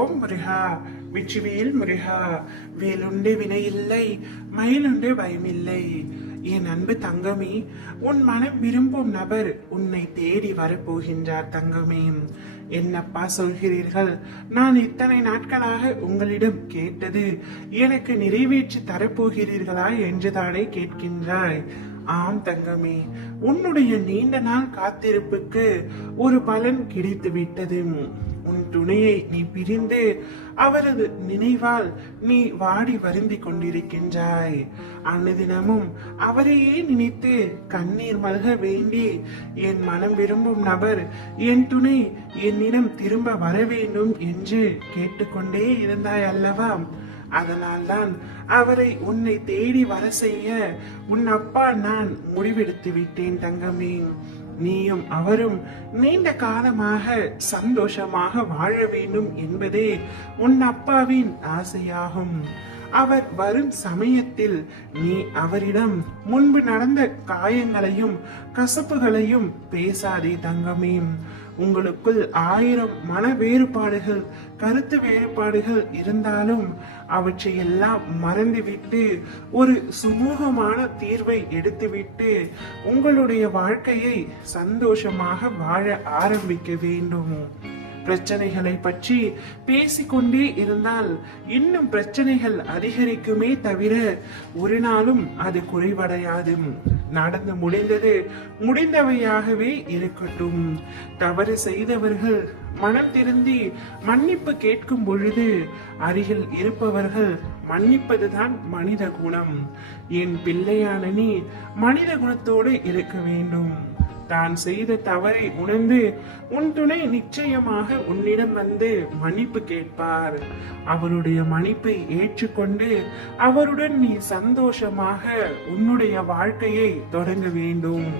ஓம் முருகா, வெற்றிவேல் முருகா. வேலுண்டு வினையில்லை, மயிலுண்டு பயமில்லை. என் அன்பு தங்கமே, உன் மனம் விரும்பும் நபர் உன்னை தேடி வரப்போகின்றார் தங்கமே. என்னப்பா சொல்கிறீர்கள்? நான் இத்தனை நாட்களாக உங்களிடம் கேட்டது எனக்கு நிறைவேற்றி தரப்போகிறீர்களா என்றுதானே கேட்கின்றாய். ஆம் தங்கமே, உன்னுடைய நீண்ட நாள் காத்திருப்புக்கு ஒரு பலன் கிடைத்து விட்டது. உன் துணையை நீ பிரிந்து அவரது நினைவால் நீ வாடி வருந்தி கொண்டிருக்கின்றாய். அனுதினமும் அவரையே நினைத்து கண்ணீர் மல்க வேண்டி என் மனம் விரும்பும் நபர், என் துணை என்னிடம் திரும்ப வர வேண்டும் என்று கேட்டுக்கொண்டே இருந்தாய் அல்லவா? அதனால்தான் அவரை உன்னை தேடி வர செய்ய உன் அப்பா நான் முடிவெடுத்து விட்டேன் தங்கமே. நீயும் அவரும் நீண்ட காலமாக சந்தோஷமாக வாழ வேண்டும் என்பதே உன் அப்பாவின் ஆசையாகும். அவர் வரும் சமயத்தில் நீ அவரிடம் முன்பு நடந்த காயங்களையும் கசப்புகளையும் பேசாதே தங்கமே. உங்களுக்குள் 1000 மன வேறுபாடுகள், கருத்து வேறுபாடுகள் இருந்தாலும் அவற்றை எல்லாம் மறந்துவிட்டு ஒரு சுமூகமான தீர்வை எடுத்துவிட்டு உங்களுடைய வாழ்க்கையை சந்தோஷமாக வாழ ஆரம்பிக்க வேண்டும். பிரச்சனைகளை பற்றி பேசிக்கொண்டே இருந்தால் இன்னும் பிரச்சனைகள் அதிகரிக்குமே தவிர ஒரு நாளும் அது குறைவடையாது. நடந்து முடிந்தது முடிந்தவையாகவே இருக்கட்டும். தவறு செய்தவர்கள் மனம் திருந்தி மன்னிப்பு கேட்கும் பொழுது அருகில் இருப்பவர்கள் மன்னிப்பதுதான் மனித குணம். என் பிள்ளையான நீ மனித குணத்தோடு இருக்க வேண்டும். தான் செய்த தவறை உணர்ந்து உன் துணை நிச்சயமாக உன்னிடம் வந்து மன்னிப்பு கேட்பார். அவருடைய மன்னிப்பை ஏற்றுக்கொண்டு அவருடன் நீ சந்தோஷமாக உன்னுடைய வாழ்க்கையை தொடங்க வேண்டும்.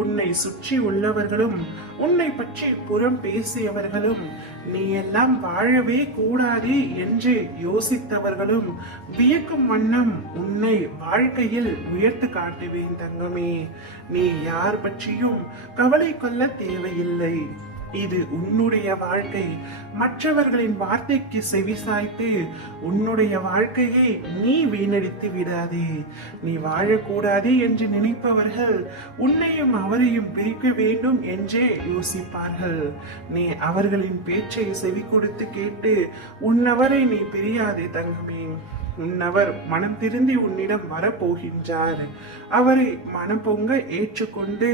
உன்னை சுற்றி உள்ளவர்களும் உன்னை பற்றி புறம் பேசியவர்களும் நீ எல்லாம் வாழவே கூடாது என்று யோசித்தவர்களும் வியக்கும் வண்ணம் உன்னை வாழ்க்கையில் உயர்த்து காட்டுவேன் தங்கமே. நீ யார் பற்றியும் கவலை கொள்ள தேவையில்லை. இது உன்னுடைய வாழ்க்கை. மற்றவர்களின் வார்த்தைக்கு செவிசாய்த்து உன்னுடைய வாழ்க்கையை நீ வீணடித்து விடாதே. நீ வாழக்கூடாது என்று நினைப்பவர்கள் உன்னையும் அவரையும் பிரிக்க வேண்டும் என்றே யோசிப்பார்கள். நீ அவர்களின் பேச்சை செவி கொடுத்து கேட்டு உன்னவரை நீ பிரியாதே தங்கமே. உன்னவர் மனம் திருந்தி உன்னிடம் வரப்போகின்றார். அவரை மனம் பொங்க ஏற்றுக்கொண்டு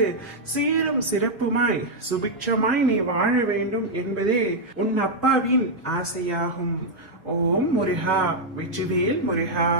சீரும் சிறப்புமாய் சுபிட்சமாய் நீ வாழ வேண்டும் என்பதே உன் அப்பாவின் ஆசையாகும். ஓம் முருகா, வெற்றிவேல் முருகா.